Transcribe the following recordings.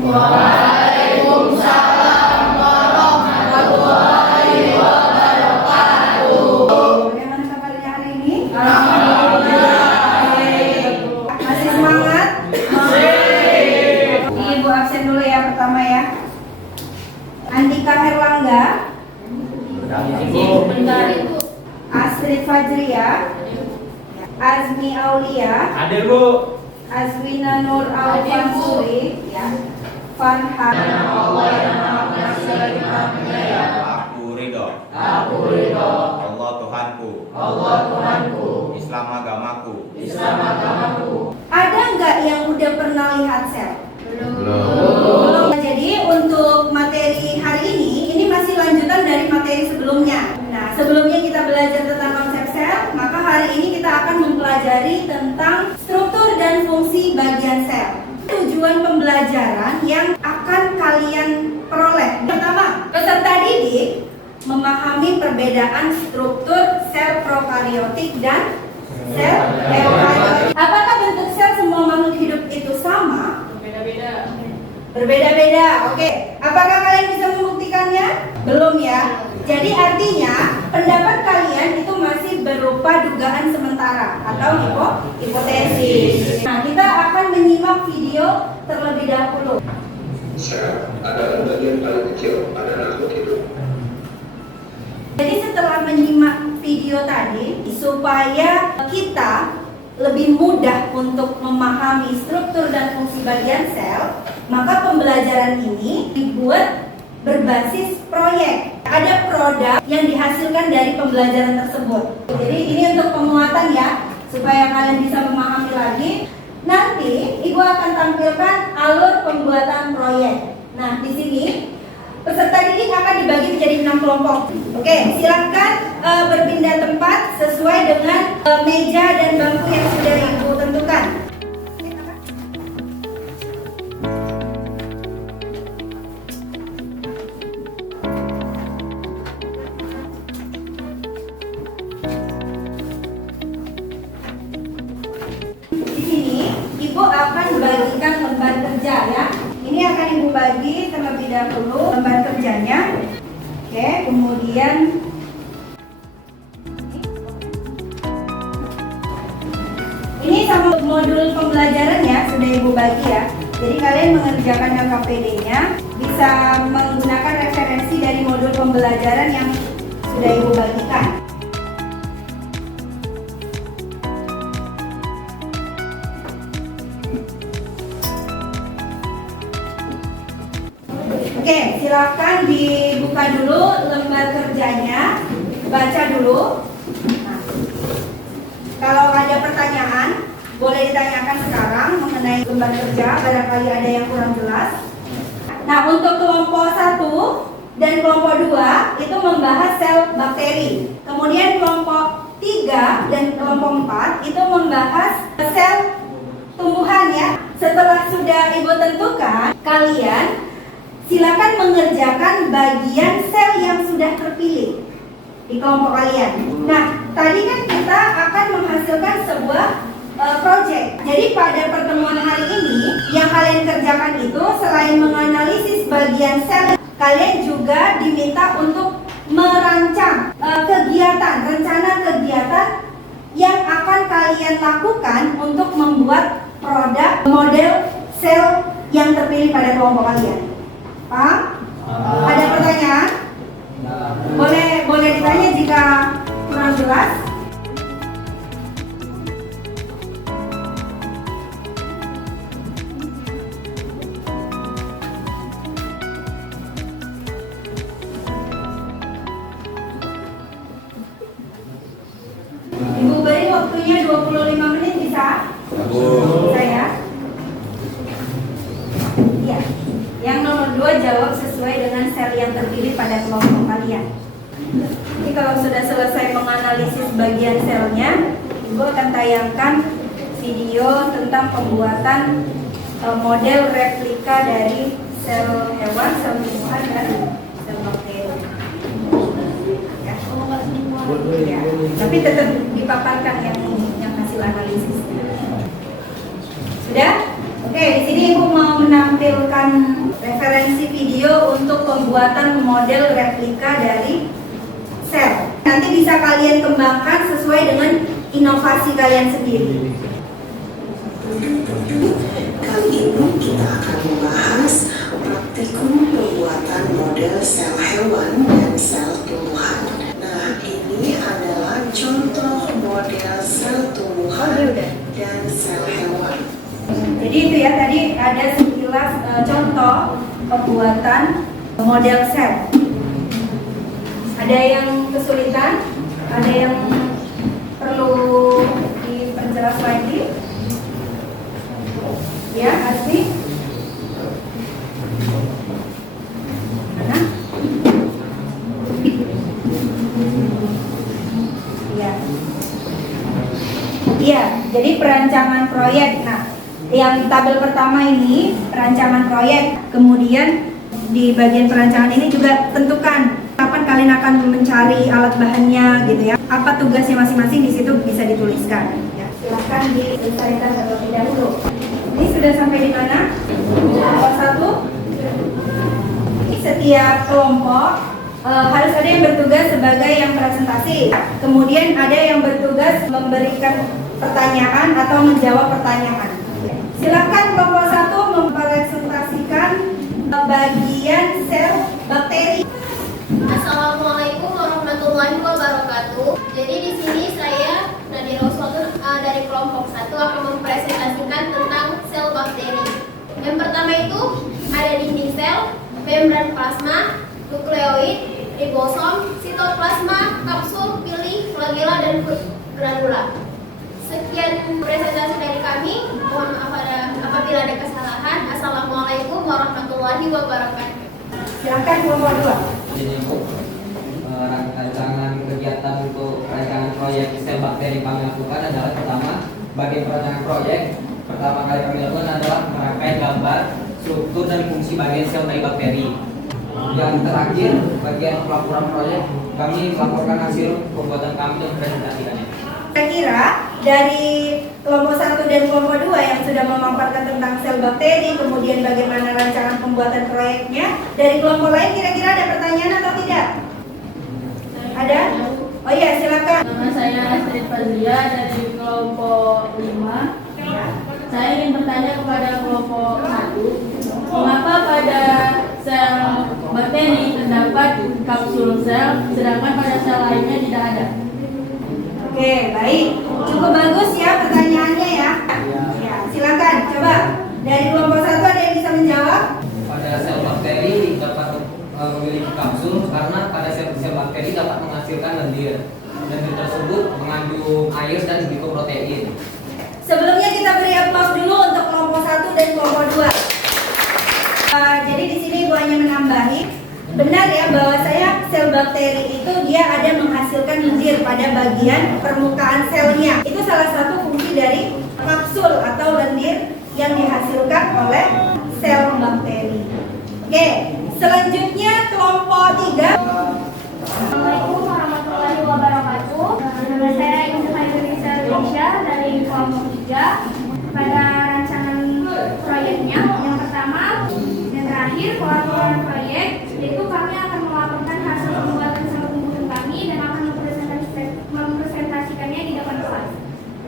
Waalaikumsalam warahmatullahi wabarakatuh. Bagaimana kabarnya hari ini? Alhamdulillah. Masih semangat? Masih. Ibu absen dulu ya pertama ya. Andika Herlangga, Bentar, Ibu. Astrid Fajria, Azmi Aulia, Ada Bu. Azwina Nur Alfansuri, ya. Farhan. Allah yang Maha Kuasa lagi Maha Penyayang. Aku ridho. Aku ridho. Allah Tuhanku. Allah Tuhanku. Islam agamaku. Islam agamaku. Ada nggak yang udah pernah lihat sel? Belum. Jadi untuk materi hari ini masih lanjutan dari materi sebelumnya. Nah, sebelumnya kita belajar tentang konsep sel, maka hari ini kita akan mempelajari tentang struktur dan fungsi bagian sel. Tujuan pembelajaran yang akan kalian peroleh. Pertama, peserta didik memahami perbedaan struktur sel prokariotik dan sel eukariotik. Apakah bentuk sel semua makhluk hidup itu sama? Beda-beda. Berbeda-beda, oke. Apakah kalian bisa membuktikannya? Belum ya. Jadi artinya pendapat kalian itu masih berupa dugaan sementara atau hipotesis. Nah, kita akan menyimak video terlebih dahulu. Sel adalah bagian paling kecil pada makhluk hidup. Jadi setelah menyimak video tadi, supaya kita lebih mudah untuk memahami struktur dan fungsi bagian sel, maka pembelajaran ini dibuat berbasis proyek. Ada produk yang dihasilkan dari pembelajaran tersebut. Jadi ini untuk penguatan ya, supaya kalian bisa memahami lagi. Nanti Ibu akan tampilkan alur pembuatan proyek. Nah, di sini peserta didik akan dibagi menjadi 6 kelompok. Oke, silahkan berpindah tempat sesuai dengan meja dan bangku yang sudah Ibu tentukan. Di sini Ibu akan bagikan lembar kerja ya. Ini akan Ibu bagi terlebih dahulu lembar kerjanya. Oke, kemudian ini sama modul pembelajaran ya, sudah Ibu bagi ya. Jadi kalian mengerjakan LKPD-nya bisa menggunakan referensi dari modul pembelajaran yang sudah Ibu bagikan. Oke, silakan dibuka dulu lembar kerjanya, baca dulu. Nah, kalau ada pertanyaan, boleh ditanyakan sekarang mengenai lembar kerja, barangkali ada yang kurang jelas. Nah, untuk kelompok 1 dan kelompok 2 itu membahas sel bakteri. Kemudian kelompok 3 dan kelompok 4 itu membahas sel tumbuhan ya. Setelah sudah Ibu tentukan, kalian silakan mengerjakan bagian sel yang sudah terpilih di kelompok kalian. Nah, tadi kan kita akan menghasilkan sebuah project. Jadi pada pertemuan hari ini yang kalian kerjakan itu selain menganalisis bagian sel, kalian juga diminta untuk merancang rencana kegiatan yang akan kalian lakukan untuk membuat produk model sel yang terpilih pada kelompok kalian. Paham? Ada pertanyaan? Boleh ditanya jika kurang jelas. Ibu beri waktunya 25 menit bisa? Bisa ya? Iya. Yang nomor 2 jawab sesuai dengan sel yang terpilih pada kelompok kalian. Jadi kalau sudah selesai menganalisis bagian selnya, Ibu akan tayangkan video tentang pembuatan model replika dari sel hewan, sel tumbuhan, dan sel bakteri. Ya. Ya. Tapi tetap dipaparkan yang hasil analisisnya. Sudah? Oke, di sini Ibu mau menampilkan referensi video untuk pembuatan model replika dari sel. Nanti bisa kalian kembangkan sesuai dengan inovasi kalian sendiri. Kali ini kita akan membahas praktikum pembuatan model sel hewan dan sel tumbuhan. Nah, ini adalah contoh model sel tumbuhan dan sel hewan. Jadi itu ya, tadi ada sekilas contoh pembuatan model sel. Ada yang kesulitan, ada yang perlu diperjelas lagi. Ya, Asmi. Mana? Iya. Iya, jadi perancangan proyek. Nah, yang tabel pertama ini perancangan proyek. Kemudian di bagian perancangan ini juga tentukan kapan kalian akan mencari alat bahannya gitu ya. Apa tugasnya masing-masing, di situ bisa dituliskan. Ya, silahkan diselesaikan terlebih dahulu. Ini sudah sampai di mana? Kelompok 1. Setiap kelompok harus ada yang bertugas sebagai yang presentasi. Kemudian ada yang bertugas memberikan pertanyaan atau menjawab pertanyaan. Silakan kelompok 1 mempresentasikan bagian sel bakteri. Assalamualaikum warahmatullahi wabarakatuh. Jadi di sini saya Nadia Roswatun dari kelompok 1 akan mempresentasikan tentang sel bakteri. Yang pertama itu ada dinding sel, membran plasma, nukleoid, ribosom, sitoplasma, kapsul, pili, flagela, dan granula. Sekian presentasi dari kami. Mohon maaf apabila ada kesalahan. Assalamualaikum warahmatullahi wabarakatuh. Silakan kelompok 2. Jadi untuk rancangan kegiatan untuk rancangan proyek sel bakteri kami lakukan adalah pertama, bagian perancangan proyek pertama kali kami lakukan adalah merangkai gambar struktur dan fungsi bagian sel dari bakteri. Yang terakhir, bagian pelaporan proyek kami melaporkan hasil pembuatan kami dan presentasikannya. Kira-kira dari kelompok 1 dan kelompok 2 yang sudah memaparkan tentang sel bakteri, kemudian bagaimana rancangan pembuatan proyeknya, dari kelompok lain kira-kira ada pertanyaan atau tidak? Ada? Oh iya, silakan. Nama saya Astrid Fazlia dari kelompok 5. Saya ingin bertanya kepada kelompok 1, mengapa pada sel bakteri terdapat kapsul sel, sedangkan pada sel lainnya tidak ada? Oke, baik. Cukup bagus ya pertanyaannya ya. Ya, silakan. Coba dari kelompok 1 ada yang bisa menjawab? Pada sel bakteri dapat memiliki kapsul karena pada sel bakteri dapat menghasilkan lendir. Lendir tersebut mengandung air dan glikoprotein. Sebelumnya kita beri aplaus dulu untuk kelompok 1 dan kelompok 2. Jadi di sini Ibu hanya menambahi, benar ya bahwa saya sel bakteri itu dia ada menghasilkan lendir pada bagian permukaan selnya. Itu salah satu fungsi dari kapsul atau lendir yang dihasilkan oleh sel bakteri. Oke, selanjutnya kelompok 3. Assalamualaikum warahmatullahi wabarakatuh. Nama saya Indonesia dari kelompok 3. Pada rancangan proyeknya, yang pertama dan terakhir pelaporan proyek, itu kami akan melaporkan hasil pembuatan sel tumbuhan kami dan akan mempresentasikannya di depan kelas.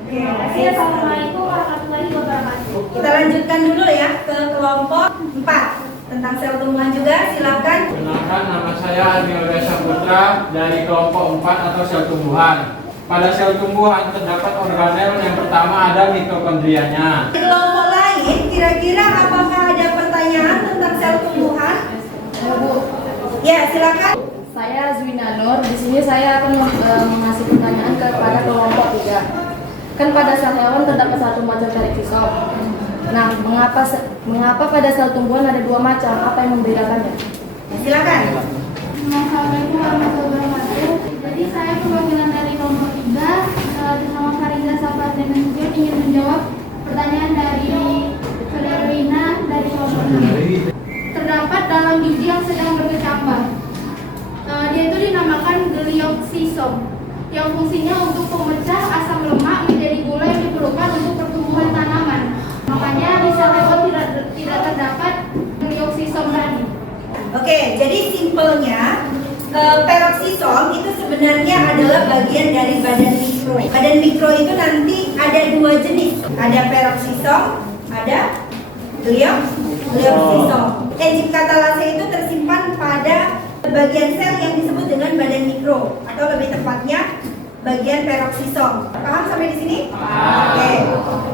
Terima kasih. Assalamualaikum warahmatullahi wabarakatuh. Kita lanjutkan dulu ya ke kelompok 4 tentang sel tumbuhan juga. Silakan. Perkenalkan, nama saya Adil Reza Putra dari kelompok 4 atau sel tumbuhan. Pada sel tumbuhan terdapat organel yang pertama ada mitokondrianya. Di kelompok lain, kira-kira apakah ada pertanyaan tentang sel tumbuhan? Ya, silakan. Saya Zwina Nur. Di sini saya akan mengasih pertanyaan kepada kelompok 3. Kan pada sel hewan terdapat satu macam perikisom. Nah, mengapa pada sel tumbuhan ada dua macam? Apa yang membedakannya? Silakan. Assalamualaikum warahmatullahi wabarakatuh. Jadi saya perwakilan dari kelompok 3 bersama Fariza Safar dan juga ingin menjawab pertanyaan dari saudara Rina dari kelompok 6. Terdapat dalam biji yang sedang berkecambah. Dia itu dinamakan glioksisom yang fungsinya untuk memecah asam lemak menjadi gula yang diperlukan untuk pertumbuhan tanaman. Makanya di sel hewan peroksisom itu sebenarnya adalah bagian dari badan mikro. Badan mikro itu nanti ada dua jenis, ada peroksisom, ada gliosisom. Enzim katalase itu tersimpan pada bagian sel yang disebut dengan badan mikro, atau lebih tepatnya bagian peroksisom. Paham sampai di sini? Oke.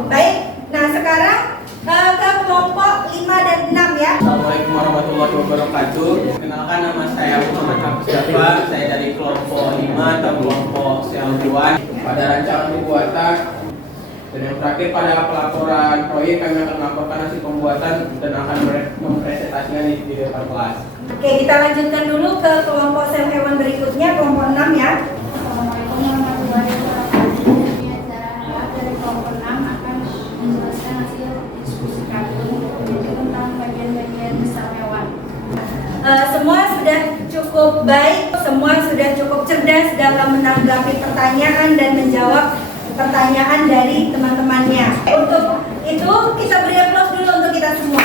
Baik. Nah, sekarang ke kelompok 5 dan 6 ya. Assalamualaikum warahmatullahi wabarakatuh. Kenalkan, nama saya Muhammad Hafiz Jafar. Saya dari kelompok 5 atau kelompok sel hewan. Pada rancangan pembuatan dan yang terakhir pada pelaporan proyek, kami akan melaporkan hasil pembuatan dan akan mempresentasikan di depan kelas. Oke, kita lanjutkan dulu ke kelompok sel hewan berikutnya, kelompok 6 ya. Assalamualaikum warahmatullahi wabarakatuh. Ini acara dari kelompok 6 akan menjelaskan hasil diskusi kami yaitu tentang bagian-bagian sel hewan. Semua sudah cukup baik, semua sudah cukup cerdas dalam menanggapi pertanyaan dan menjawab pertanyaan dari teman-temannya. Untuk itu kita beri aplaus dulu untuk kita semua.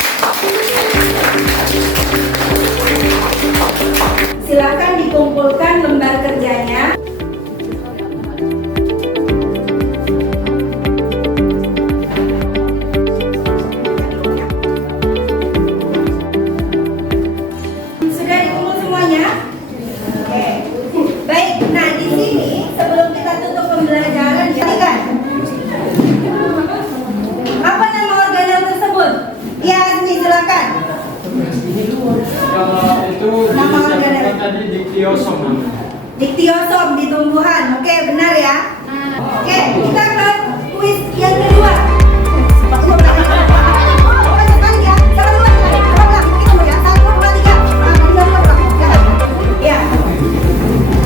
Silakan dikumpulkan lembar kerjanya. Sudah dikumpul semuanya? Oke. Baik, nah di sini sebelum kita tutup pembelajaran, kan? Apa nama organel tersebut? Ya, Azmi, silakan. Kalau itu Nama organel. disebutkan tadi diktiosom namanya. Diktiosom di tumbuhan. Oke, benar ya? Oke, kita ke kuis yang kedua. Ya.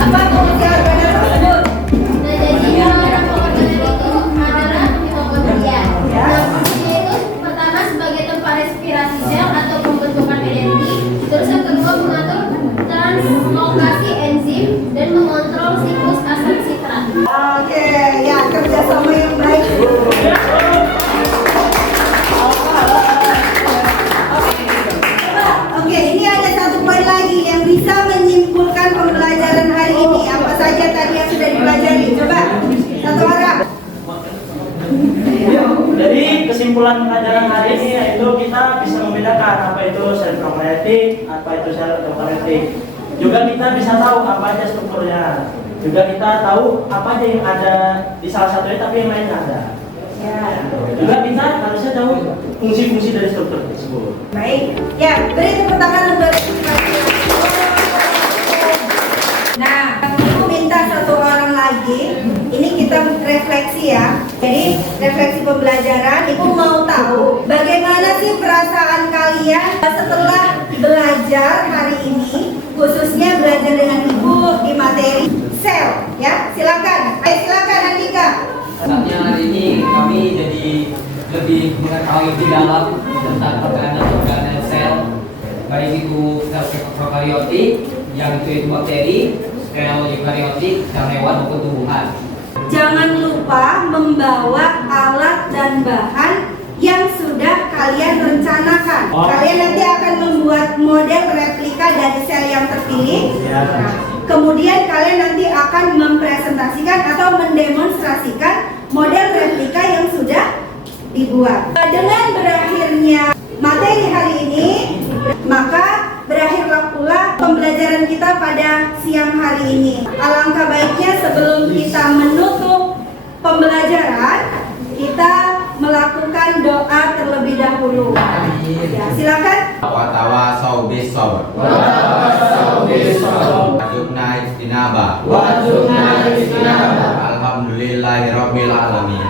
Apa fungsi organel tersebut? Nah, jadi nama organel itu adalah mitokondria. Nah, fungsinya itu pertama sebagai tempat respirasi sel atau pembentukan energi. Terus yang kedua mengatur translokasi enzim dan mengontrol siklus asam sitrat. Oke, ya, kerjasama yang baik. Oke, ini ada satu poin lagi yang bisa menyimpulkan pembelajaran hari ini. Apa saja tadi yang sudah dipelajari? Coba, satu orang. Jadi kesimpulan pelajaran hari ini yaitu kita bisa membedakan apa itu sel prokaryotik, apa itu sel eukaryotik. Juga kita bisa tahu apa aja strukturnya. Juga kita tahu apa aja yang ada di salah satunya tapi yang lainnya ada. Ya. Juga kita harusnya tahu fungsi-fungsi dari struktur tersebut. Baik, ya, beri tepuk tangan untuk Nah, aku minta satu orang lagi. Ini kita refleksi ya. Jadi refleksi pembelajaran. Ibu mau tahu bagaimana sih perasaan kalian setelah belajar hari ini, khususnya belajar dengan ibu di materi sel. Ya, silakan. Silakan Andika. Saatnya hari ini kami jadi lebih mengetahui lebih dalam tentang organel sel, baik itu sel prokaryotik, yang itu bakteri, sel eukaryotik, sel hewan maupun tumbuhan. Jangan lupa membawa alat dan bahan yang sudah kalian rencanakan. Kalian nanti akan membuat model replika dari sel yang terpilih. Nah, kemudian kalian nanti akan mempresentasikan atau mendemonstrasikan model replika yang sudah dibuat. Dengan berakhirnya materi hari ini, maka berakhirlah pula pembelajaran kita pada siang hari ini. Alangkah baiknya sebelum kita menutup pembelajaran, kita melakukan doa terlebih dahulu. Ya, silakan. Watawasau bis-sabr. Wajibna istinaba. Alhamdulillahirabbil alamin.